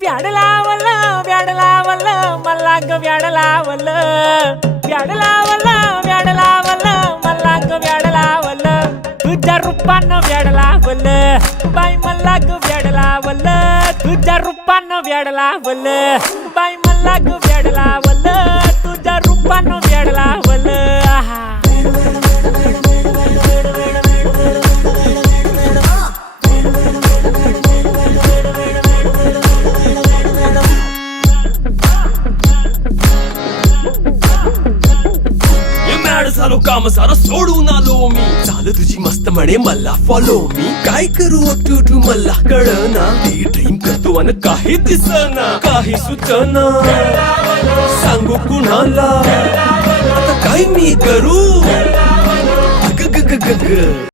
व्याड लावलं मला ग व्याड लावलं मला ग व्याड लावलं तुझ्या रूपानं व्याड लावलं बाई मला ग व्याड लावलं तुझ्या रूपानं व्याड लावलं बाई मला ग व्याड लावलं तुझ्या रूपानं व्याड लावलं आहा झालो काम सारा सोडून आलो मी झालं तुझी मस्त म्हणे मला फॉलो मी काय करू टू मला कळना ते ड्रीम करतो आणि काही दिसना काही सुचना सांगू कुणाला आता काय मी करू